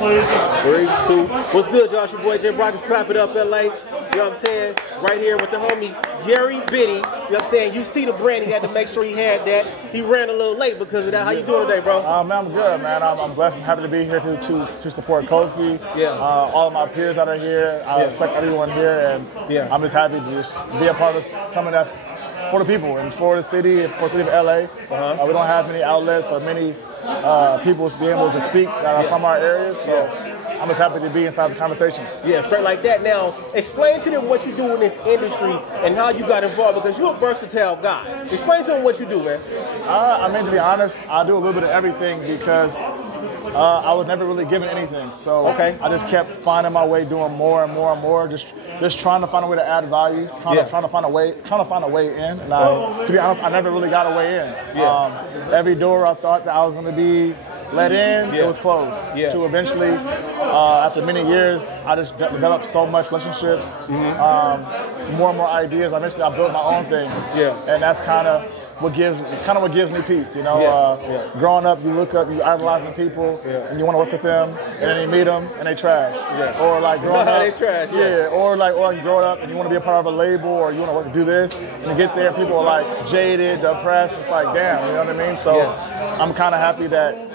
3, 2. What's good, y'all? It's your boy J.Brock. Just Clapitup LA. You know what I'm saying? Right here with the homie Gary Biddy. You know what I'm saying? You see the brand. He had to make sure he had that. He ran a little late because of that. How you doing today, bro? Man, I'm good, man. I'm blessed. I'm happy to be here to support Kofi. Yeah. All of my peers that are here. I respect everyone here, and I'm just happy to just be a part of something that's for the people and for the city of LA. We don't have many outlets or many people being able to speak that are from our areas, so I'm just happy to be inside the conversation. Yeah, straight like that. Now, explain to them what you do in this industry and how you got involved, because you're a versatile guy. Explain to them what you do, man. I mean, to be honest, I do a little bit of everything because I was never really given anything. So I just kept finding my way, doing more and more and more, just trying to find a way to add value, trying to find a way in. And to be honest, I never really got a way in. Every door I thought that I was going to be let in, it was closed. To eventually, after many years, I just developed so much relationships, more and more ideas. Eventually, I built my own thing. And that's kind of what gives me peace, you know. Growing up, you look up, you idolizing people, and you want to work with them, and then you meet them and they trash. Or like growing up, they trash. Or you grow up and you want to be a part of a label, or you want to work do this, and you get there, people are like jaded, depressed. It's like, damn, you know what I mean? So I'm kind of happy that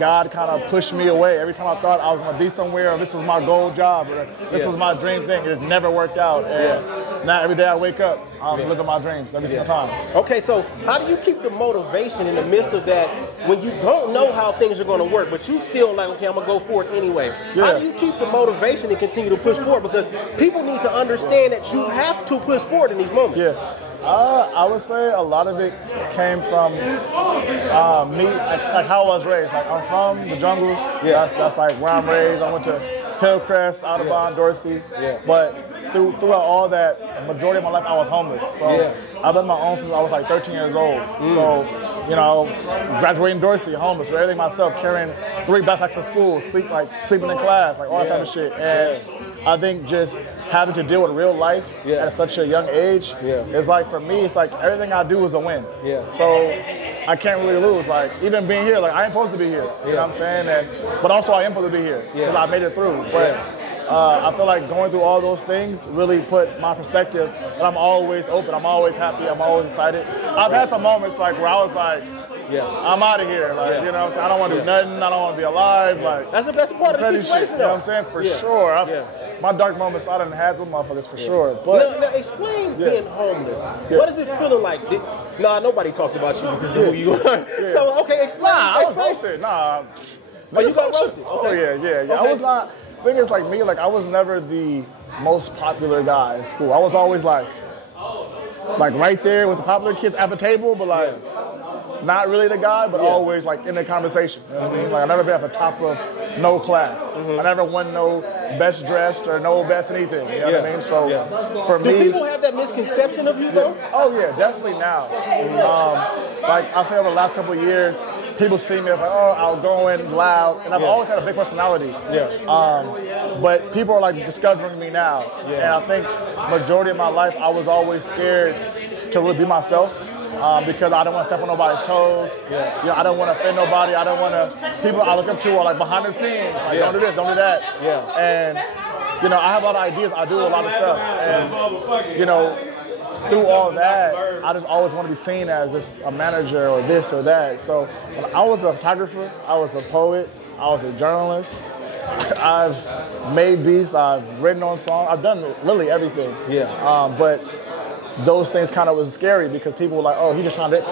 God kind of pushed me away. Every time I thought I was going to be somewhere, or this was my goal job, or this was my dream thing, it just never worked out. And now every day I wake up, I'm living my dreams every single time. Okay, so how do you keep the motivation in the midst of that when you don't know how things are going to work, but you still like, okay, I'm going to go for it anyway? How do you keep the motivation and continue to push forward? Because people need to understand that you have to push forward in these moments. I would say a lot of it came from me, like how I was raised. Like, I'm from the jungles. That's like where I'm raised. I went to Hillcrest, Audubon, Dorsey. But throughout all that, the majority of my life I was homeless. So I've been my own since I was like 13 years old. So, you know, graduating Dorsey, homeless, with everything myself, carrying 3 backpacks to school, sleeping in class, like all that type of shit. And I think just having to deal with real life at such a young age, it's like, for me, it's like everything I do is a win. So I can't really lose. Like, even being here, like, I ain't supposed to be here. You know what I'm saying? But also I am supposed to be here because I made it through. But I feel like going through all those things really put my perspective, and I'm always open, I'm always happy, I'm always excited. I've had some moments like where I was like, I'm out of here. Like, you know what I'm saying? I don't want to do nothing. I don't want to be alive. Like, that's the best part of the situation, you know what I'm saying? For sure. My dark moments, I done had with motherfuckers for sure. But now explain being homeless. What is it feeling like? Nobody talked about you because of who you are. So, okay, explain. I was roasted. Oh, you got roasted? Okay. I was not. The thing is, like me, like I was never the most popular guy in school. I was always like right there with the popular kids at the table, but like not really the guy, but always like in the conversation. You know what I mean? Like I never been at the top of no class. I never won no best dressed or no best anything. You know what I mean? So for me, do people have that misconception of you though? Oh yeah, definitely now. Like I say over the last couple of years, people see me as like, oh, outgoing, loud, and I've always had a big personality. But people are like discovering me now, and I think majority of my life I was always scared to really be myself. Because I don't want to step on nobody's toes. You know, I don't want to offend nobody. I don't want to. People I look up to are like behind the scenes. Like, don't do this, don't do that. And you know, I have a lot of ideas. I do a lot of stuff. And you know, through all that, I just always want to be seen as just a manager or this or that. So when I was a photographer, I was a poet, I was a journalist. I've made beats. I've written on songs. I've done literally everything. But those things kind of was scary because people were like, oh, he just trying to,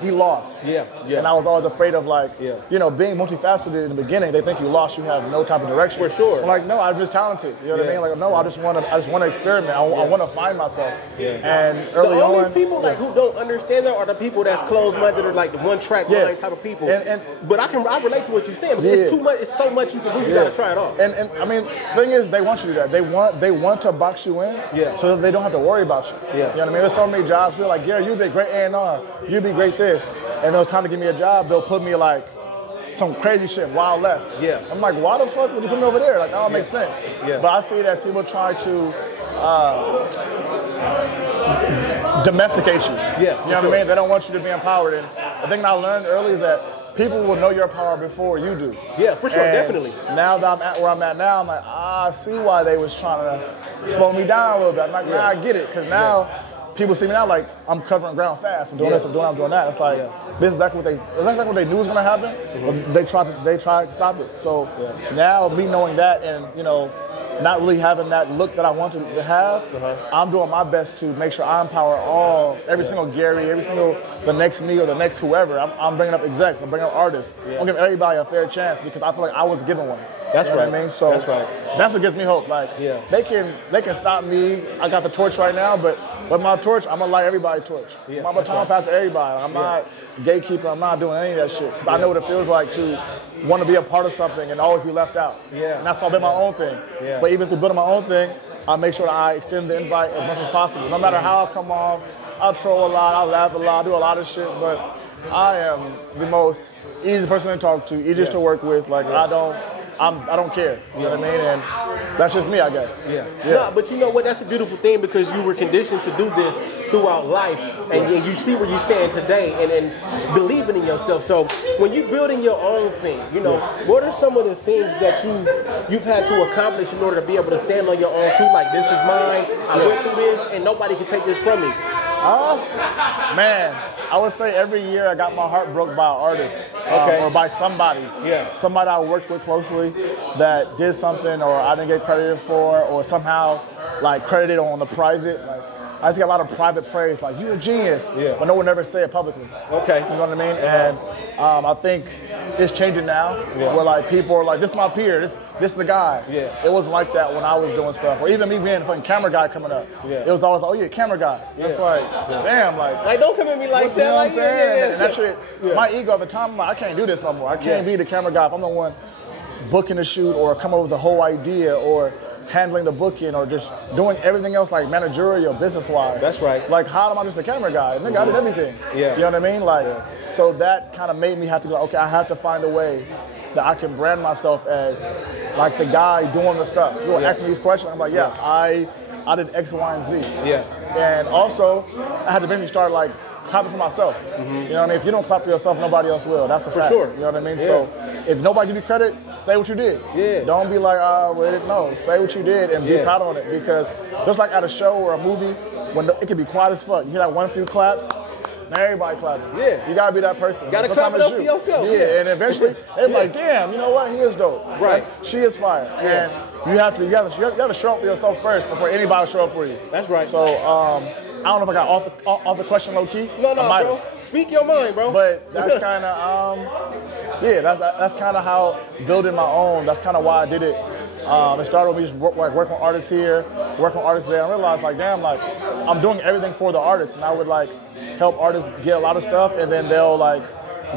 he lost. And I was always afraid of like, you know, being multifaceted in the beginning, they think you lost, you have no type of direction. For sure. I'm like, no, I'm just talented. You know what I mean? Like, no, I just want to experiment. I want to find myself. And early the only on, people like who don't understand that are the people that's closed-minded or like the one-track mind type of people. But I relate to what you're saying. But it's too much. It's so much you can do. You got to try it all. And I mean, the thing is, they want you to do that. They want to box you in, so that they don't have to worry about you. You know what I mean? There's so many jobs. People like, Gary, you'd be a great A&R. You'd be great this. And when it's time to give me a job, they'll put me like some crazy shit wild left. I'm like, why the fuck would you put me over there? Like, that don't make sense. But I see it as people try to domesticate you. You know what I mean? They don't want you to be empowered. And the thing I learned early is that people will know your power before you do. Yeah, for sure, definitely. Now that I'm at where I'm at now, I'm like, I see why they was trying to slow me down a little bit. I'm like, nah, I get it, because now people see me now like I'm covering ground fast. I'm doing this, I'm doing that. It's like this is exactly what they knew was gonna happen. But they tried to stop it. So now me knowing that, and you know, not really having that look that I wanted to have, I'm doing my best to make sure I empower every single Gary, every single the next me or the next whoever. I'm bringing up execs, I'm bringing up artists. I'm giving everybody a fair chance because I feel like I was given one. That's you know right. What I mean, so that's what gives me hope. Like they can stop me. I got the torch right now, but with my torch, I'm gonna light everybody's torch. I'm gonna time pass to everybody. I'm not a gatekeeper. I'm not doing any of that shit because I know what it feels like to want to be a part of something and always be left out. And that's why I built my own thing. But even through building my own thing, I make sure that I extend the invite as much as possible. No matter how I come off, I'll troll a lot, I'll laugh a lot, do a lot of shit, but I am the most easy person to talk to, easiest to work with. Like I don't care. You know what I mean? And that's just me, I guess. No, but you know what? That's a beautiful thing because you were conditioned to do this throughout life, and you see where you stand today, and believing in yourself. So when you're building your own thing, you know, what are some of the things that you've had to accomplish in order to be able to stand on your own too? Like, this is mine. I went through this, and nobody can take this from me. Man, I would say every year I got my heart broke by an artist or by somebody. Somebody I worked with closely that did something or I didn't get credited for or somehow like credited on the private. Like I just get a lot of private praise, like you a genius, but no one ever say it publicly. You know what I mean? And I think it's changing now where like people are like, this is my peer, this is the guy. It wasn't like that when I was doing stuff. Or even me being a fucking camera guy coming up. It was always like, oh yeah, camera guy. It's like, damn, like don't come at me like that. You know what I'm saying? And that shit, my ego at the time, I'm like, I can't do this no more. I can't be the camera guy if I'm the one booking the shoot or coming up with the whole idea or handling the booking or just doing everything else like managerial, business-wise. That's right. Like, how am I just a camera guy? Nigga, I did everything. You know what I mean? Like, so that kind of made me have to be like, okay, I have to find a way that I can brand myself as like the guy doing the stuff. You want to ask me these questions? I'm like, I did X, Y, and Z. And also, I had to eventually start like clapping for myself. You know what I mean? If you don't clap for yourself, nobody else will. That's a fact. For sure. You know what I mean? So if nobody give you credit, say what you did. Don't be like, no. Say what you did and be proud on it. Because just like at a show or a movie, when it can be quiet as fuck, you hear that one few claps, now everybody clapping. You gotta be that person. You gotta clap it up for yourself. And eventually they're like, damn, you know what? He is dope. Right. She is fire. And you have to show up for yourself first before anybody will show up for you. That's right. So I don't know if I got off the question low key. No, bro. Speak your mind, bro. But that's kind of that's kind of how building my own. That's kind of why I did it. It started with me just working with artists here, working with artists there. I realized like, damn, like I'm doing everything for the artists, and I would like help artists get a lot of stuff, and then they'll like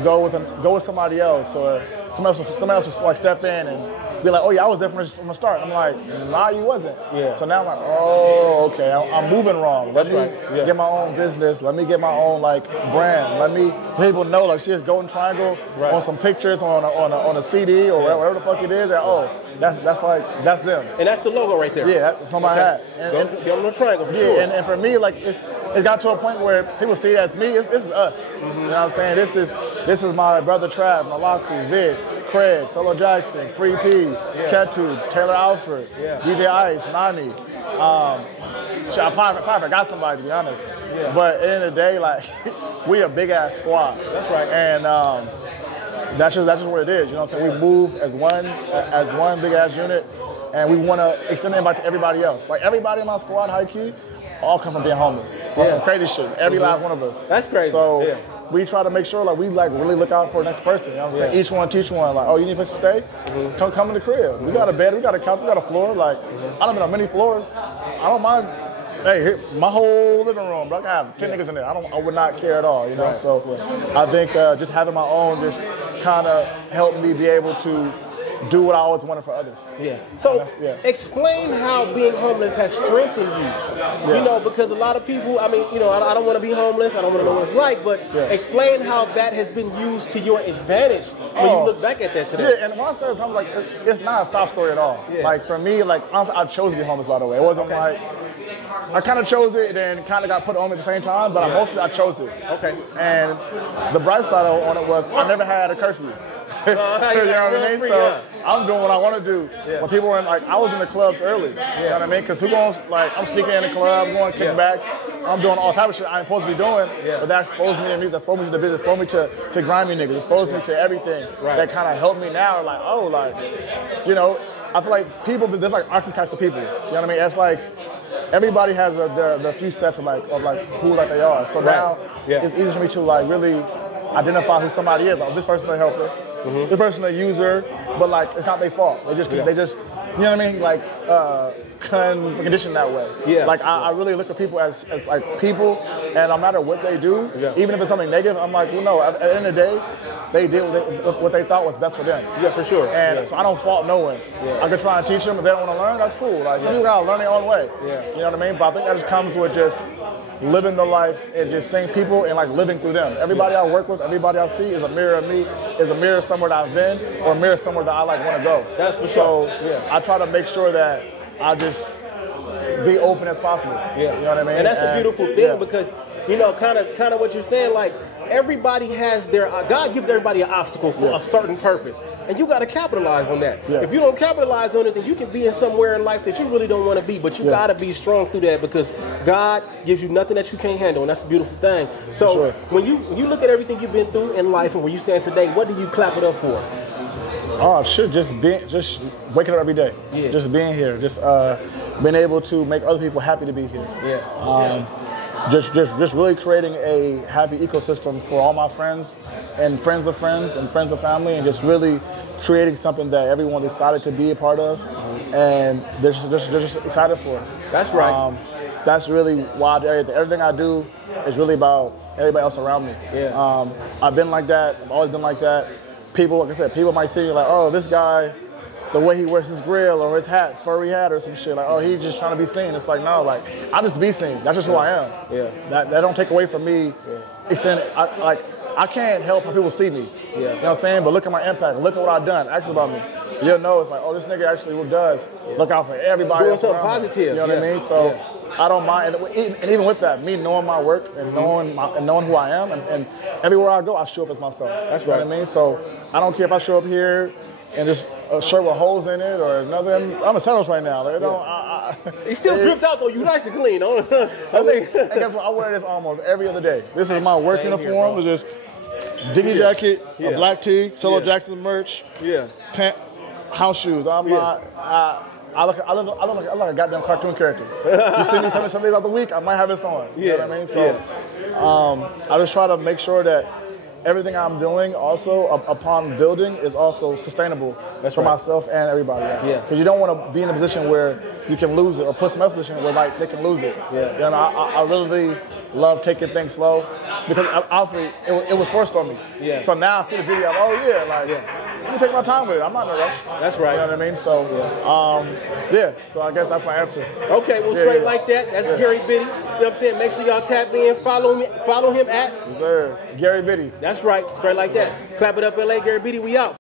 go with somebody else, or somebody else will like step in and be like, oh yeah, I was there from the start. I'm like, nah, you wasn't. So now I'm like, oh, okay, I'm moving wrong. Let me get my own business. Let me get my own like brand. Let me people know like she has Golden Triangle on some pictures on a CD or whatever the fuck it is. That, that's them. And that's the logo right there. That's on my hat. And get on the triangle for sure. And for me, like it got to a point where people see it as me. This is us. You know what I'm saying? This is my brother Trav, Malaku, Vid, Craig, Solo Jackson, Free P, Ketu, Taylor Alfred, DJ Ice, Nani. I probably got somebody, to be honest. But at the end of the day, like we a big ass squad. That's right. And that's just what it is. You know what I'm saying? We move as one big ass unit, and we want to extend the invite to everybody else. Like everybody in my squad, high key, all come from being homeless. That's some crazy shit. Every last one of us. That's crazy. So we try to make sure like we like really look out for the next person. You know what I'm saying? Each one teach one. Like, oh, you need a place to stay? Come in the crib. We got a bed, we got a couch, we got a floor. Like, I don't been on many floors. I don't mind. Hey, here, my whole living room, bro. I can have 10 niggas in there. I would not care at all, you know. So I think just having my own just kind of helped me be able to do what I always wanted for others. Yeah. So explain how being homeless has strengthened you. You know, because a lot of people, I mean, you know, I don't want to be homeless. I don't want to know what it's like, but explain how that has been used to your advantage when you look back at that today. Yeah, and when I said something like, it's not a stop story at all. Yeah. Like for me, like I chose to be homeless, by the way. It wasn't like, I kind of chose it and then kind of got put on me at the same time, but mostly I chose it. Okay. And the bright side on it was I never had a curfew. You know what I mean? So I'm doing what I want to do. Yeah. When people were in, like, I was in the clubs early. You know what I mean? Because who goes, like, I'm speaking in the club, going kickbacks. I'm doing all type of shit I ain't supposed to be doing. But that exposed me to music, that exposed me to the business, exposed me to grimy niggas, exposed me to everything. That kind of helped me now. Like, oh, like, you know, I feel like people, there's like archetypes of people. You know what I mean? It's like, everybody has their few sets of who like they are. So now it's easy for me to like really identify who somebody is. Like, this person's a helper, this person's a user, but like it's not their fault. They just you know what I mean? Like conditioned that way. Yeah. Like I really look at people as like people, and no matter what they do, even if it's something negative, I'm like, well, no. At the end of the day, they did what they thought was best for them. Yeah, for sure. And so I don't fault no one. I could try and teach them. If they don't want to learn, that's cool. Like some people gotta learn their own way. You know what I mean? But I think that just comes with just living the life and just seeing people and like living through them. Everybody I work with, everybody I see is a mirror of me, is a mirror somewhere that I've been, or a mirror somewhere that I like want to go. That's for sure. So I try to make sure that I just be open as possible. You know what I mean? And that's a beautiful thing because, you know, kind of what you're saying, like, everybody has their, God gives everybody an obstacle for a certain purpose. And you got to capitalize on that. If you don't capitalize on it, then you can be in somewhere in life that you really don't want to be. But you got to be strong through that because God gives you nothing that you can't handle. And that's a beautiful thing. So when you look at everything you've been through in life and where you stand today, what do you clap it up for? Oh, shit, just waking up every day. Just being here. Just being able to make other people happy to be here. Just really creating a happy ecosystem for all my friends and friends of friends and friends of family, and just really creating something that everyone decided to be a part of, and they're just excited for it. That's right. That's really why everything I do is really about everybody else around me. I've been like that. I've always been like that. People, like I said, people might see me like, oh, this guy, the way he wears his grill or his hat, furry hat or some shit, like, oh, he's just trying to be seen. It's like, no, like, I just be seen. That's just who I am. That don't take away from me. I can't help how people see me. You know what I'm saying? But look at my impact. Look at what I've done. Ask about me. You'll know it's like, oh, this nigga actually does look out for everybody. Doing something positive. You know what I mean? So I don't mind. And even with that, me knowing my work and knowing who I am, and everywhere I go, I show up as myself. That's right. You know what I mean? So I don't care if I show up here and just a shirt with holes in it or another. I'm in sandals right now. Like, He's still dripped out though. You nice and clean. And guess what? I wear this almost every other day. This is my work uniform. It's just Diggy jacket, a black tee, Solo Jackson merch, pant, house shoes. I'm not. I look like a goddamn cartoon character. You see me some days out the week, I might have this on. You know what I mean? So I just try to make sure that everything I'm doing also upon building is also sustainable for myself and everybody else. Because you don't want to be in a position where you can lose it or put some else in a position where like they can lose it. You know, I really love taking things slow because obviously it was forced on me. So now I see the video, let me take my time with it. I'm not in a rush. That's right. You know what I mean? So, so I guess that's my answer. Okay, well, straight like that. That's Gary Biddy. You know what I'm saying? Make sure y'all tap in. Follow him at Yes, sir. Gary Biddy. That's right. Straight like that. Clap it up, LA. Gary Biddy, we out.